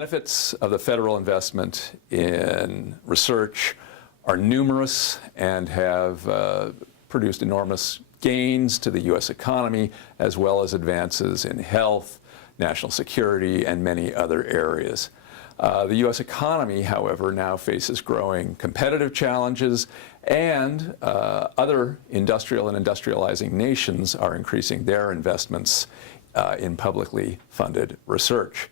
benefits of the federal investment in research are numerous and have produced enormous gains to the U.S. economy, as well as advances in health, national security, and many other areas. The U.S. economy, however, now faces growing competitive challenges, and other industrial and industrializing nations are increasing their investments in publicly funded research.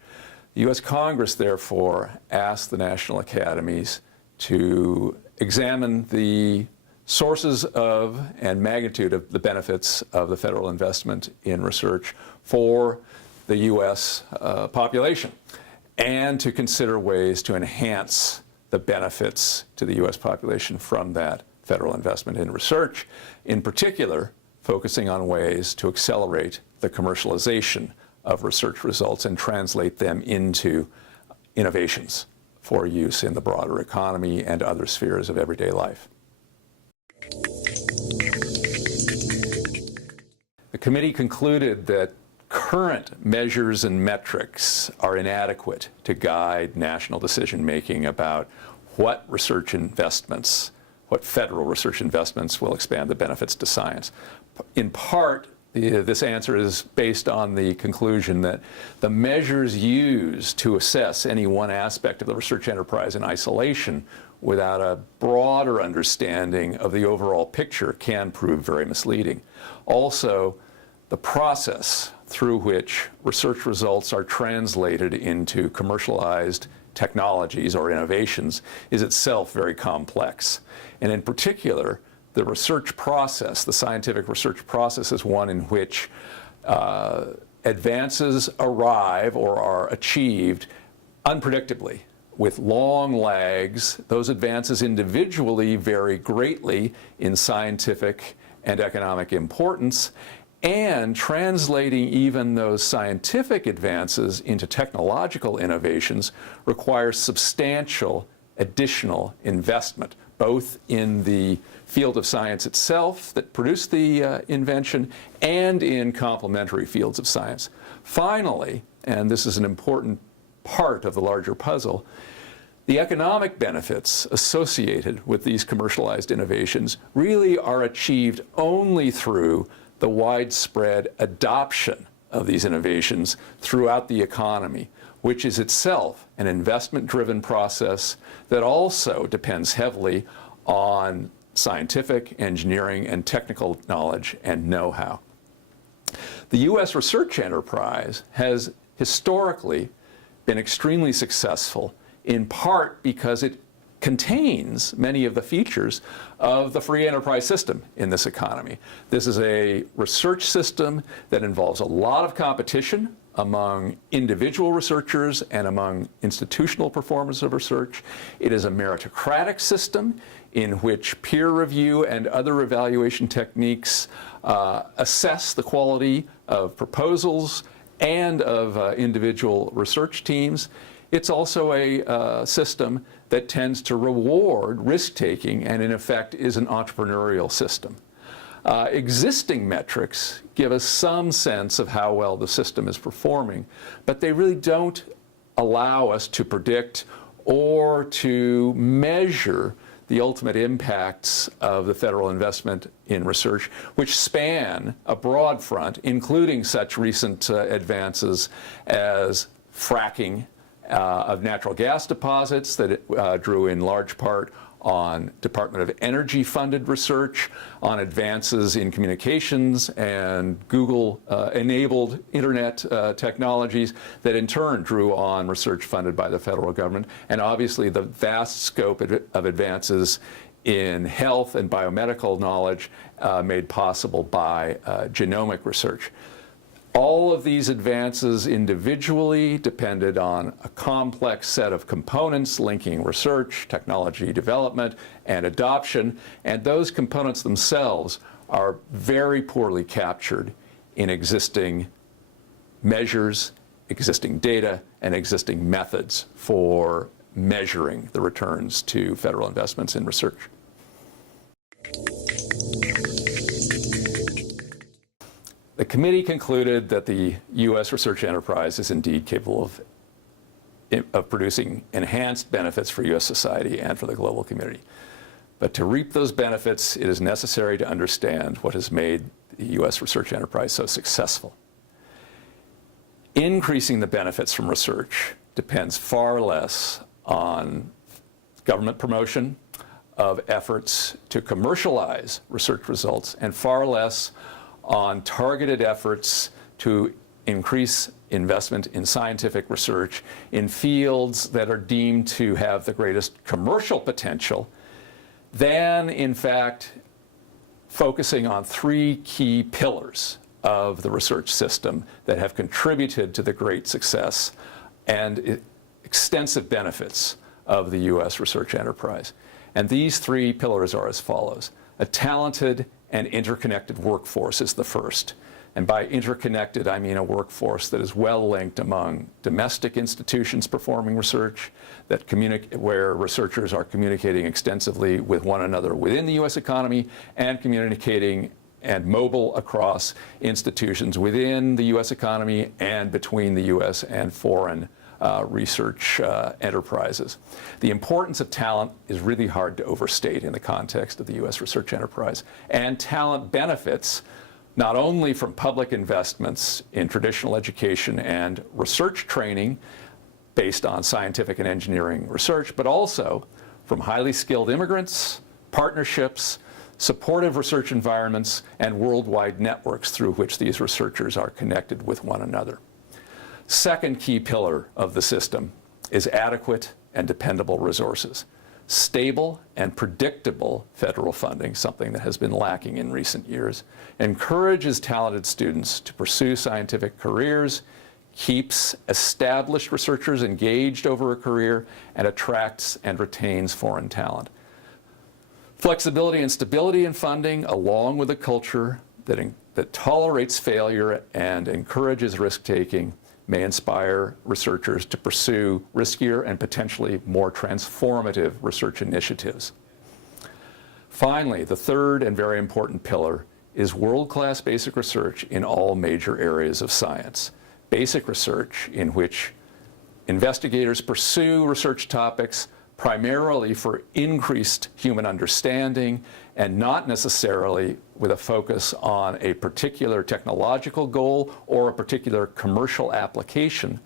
The U.S. Congress, therefore, asked the national academies to examine the sources of and magnitude of the benefits of the federal investment in research for the U.S. Population, and to consider ways to enhance the benefits to the U.S. population from that federal investment in research, in particular focusing on ways to accelerate the commercialization of research results and translate them into innovations for use in the broader economy and other spheres of everyday life. The committee concluded that current measures and metrics are inadequate to guide national decision-making about what research investments, what federal research investments will expand the benefits to science. In part, this answer is based on the conclusion that the measures used to assess any one aspect of the research enterprise in isolation without a broader understanding of the overall picture can prove very misleading. Also, the process through which research results are translated into commercialized technologies or innovations is itself very complex. And in particular, the research process, the scientific research process, is one in which advances arrive or are achieved unpredictably, with long lags. Those advances individually vary greatly in scientific and economic importance, and translating even those scientific advances into technological innovations requires substantial additional investment, both in the field of science itself that produced the invention and in complementary fields of science. Finally, and this is an important part of the larger puzzle, the economic benefits associated with these commercialized innovations really are achieved only through the widespread adoption of these innovations throughout the economy, which is itself an investment-driven process that also depends heavily on scientific, engineering, and technical knowledge and know-how. The U.S. research enterprise has historically been extremely successful, in part because it contains many of the features of the free enterprise system in this economy. This is a research system that involves a lot of competition among individual researchers and among institutional performers of research. It is a meritocratic system in which peer review and other evaluation techniques assess the quality of proposals and of individual research teams. It's also a system that tends to reward risk-taking and, in effect, is an entrepreneurial system. Existing metrics give us some sense of how well the system is performing, but they really don't allow us to predict or to measure the ultimate impacts of the federal investment in research, which span a broad front, including such recent advances as fracking of natural gas deposits that it drew in large part on Department of Energy-funded research, on advances in communications and Google-enabled internet technologies that in turn drew on research funded by the federal government, and obviously the vast scope of advances in health and biomedical knowledge made possible by genomic research. All of these advances individually depended on a complex set of components linking research, technology development, and adoption, and those components themselves are very poorly captured in existing measures, existing data, and existing methods for measuring the returns to federal investments in research. The committee concluded that the U.S. research enterprise is indeed capable of of producing enhanced benefits for U.S. society and for the global community. But to reap those benefits, it is necessary to understand what has made the U.S. research enterprise so successful. Increasing the benefits from research depends far less on government promotion of efforts to commercialize research results and far less on targeted efforts to increase investment in scientific research in fields that are deemed to have the greatest commercial potential than, in fact, focusing on three key pillars of the research system that have contributed to the great success and extensive benefits of the U.S. research enterprise. And these three pillars are as follows. A talented and interconnected workforce is the first. And by interconnected, I mean a workforce that is well linked among domestic institutions performing research, where researchers are communicating extensively with one another within the U.S. economy and communicating and mobile across institutions within the U.S. economy and between the U.S. and foreign research enterprises. The importance of talent is really hard to overstate in the context of the U.S. research enterprise. And talent benefits not only from public investments in traditional education and research training based on scientific and engineering research, but also from highly skilled immigrants, partnerships, supportive research environments, and worldwide networks through which these researchers are connected with one another. Second key pillar of the system is adequate and dependable resources. Stable and predictable federal funding, something that has been lacking in recent years, encourages talented students to pursue scientific careers, keeps established researchers engaged over a career, and attracts and retains foreign talent. Flexibility and stability in funding, along with a culture that tolerates failure and encourages risk-taking, may inspire researchers to pursue riskier and potentially more transformative research initiatives. Finally, the third and very important pillar is world-class basic research in all major areas of science. Basic research in which investigators pursue research topics primarily for increased human understanding and not necessarily with a focus on a particular technological goal or a particular commercial application,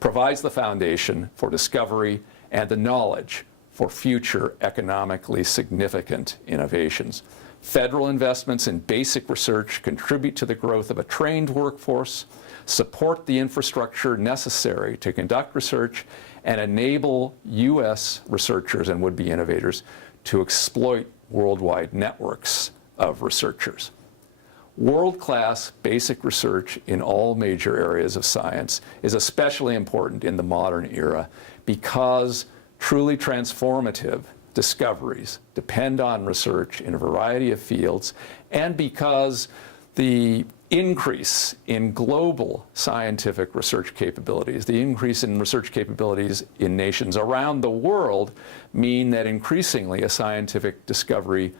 provides the foundation for discovery and the knowledge for future economically significant innovations. Federal investments in basic research contribute to the growth of a trained workforce, support the infrastructure necessary to conduct research, and enable U.S. researchers and would-be innovators to exploit worldwide networks of researchers. World-class basic research in all major areas of science is especially important in the modern era because truly transformative discoveries depend on research in a variety of fields, and because the increase in global scientific research capabilities, the increase in research capabilities in nations around the world mean that increasingly a scientific discovery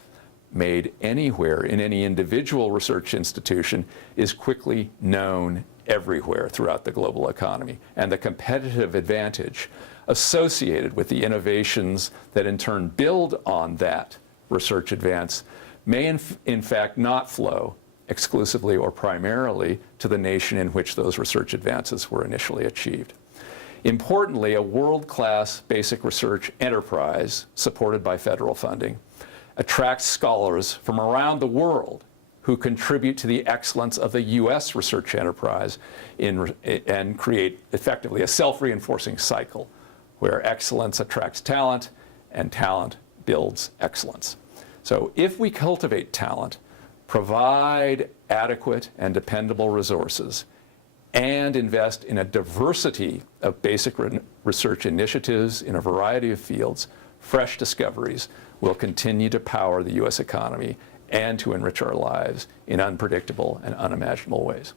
made anywhere in any individual research institution is quickly known everywhere throughout the global economy. And the competitive advantage associated with the innovations that in turn build on that research advance may in fact not flow exclusively or primarily to the nation in which those research advances were initially achieved. Importantly, a world-class basic research enterprise supported by federal funding attracts scholars from around the world who contribute to the excellence of the U.S. research enterprise and create effectively a self-reinforcing cycle where excellence attracts talent and talent builds excellence. So if we cultivate talent, provide adequate and dependable resources, and invest in a diversity of basic research initiatives in a variety of fields, fresh discoveries will continue to power the U.S. economy and to enrich our lives in unpredictable and unimaginable ways.